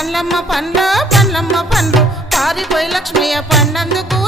పండ్లమ్మ పండ్ల పండ్లమ్మ పండ్లు. పారిపోయి లక్ష్మయ్య పండందుకు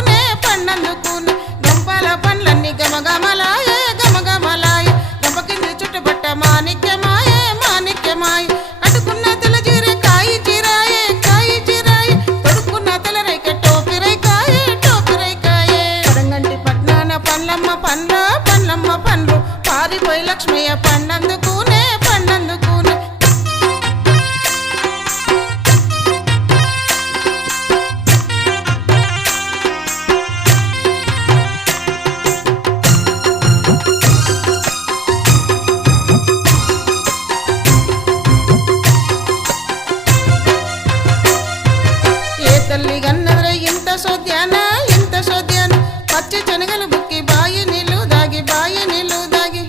తల్లి గన్నవర ఇంత సోద్యాన ఇంత సోద్యాన? పచ్చి శనగలు బుక్కి బాయి నీళ్ళు దాగి బాయి నీళ్ళు దాగి.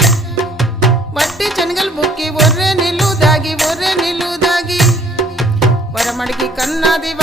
వట్టి శనగలు బుక్కి ఒర్రే నీళ్ళు దాగి ఒర్రే నీళ్ళు దాగి. వరమడికి కన్నాది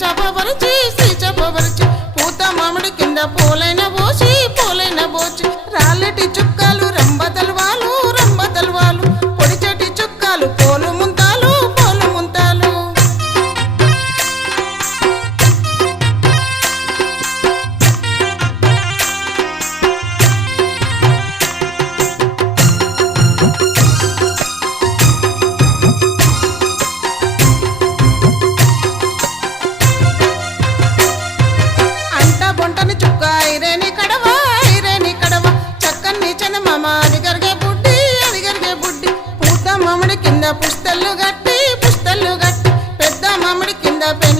చపవరిచి శ్రీ చపవరిచి పూత మామిడి కింద పూలైన పోసి పూలైన పోచి రాళ్ళటి చుక్క పుస్తలు గట్టి పుస్తలు గట్టి పెద్ద మామిడి కింద పెన్